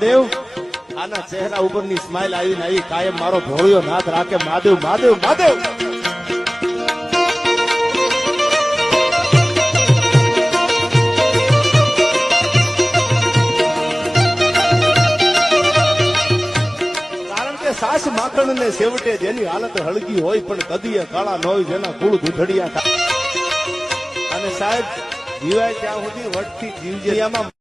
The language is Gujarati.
દેવ આના ચહેરા ઉપરની સ્માઈલ આવીને આવી કાયમ મારો ભોળિયો નાથ રાખે મહાદેવ મહાદેવ મહાદેવ. કારણ કે સાસ માખણ ને સેવટે જેની હાલત હળગી હોય પણ કદીએ કાળા ન હોય જેના કુળ દૂધડિયા અને સાહેબ જીવાય ત્યાં સુધી વટથી જીવજે.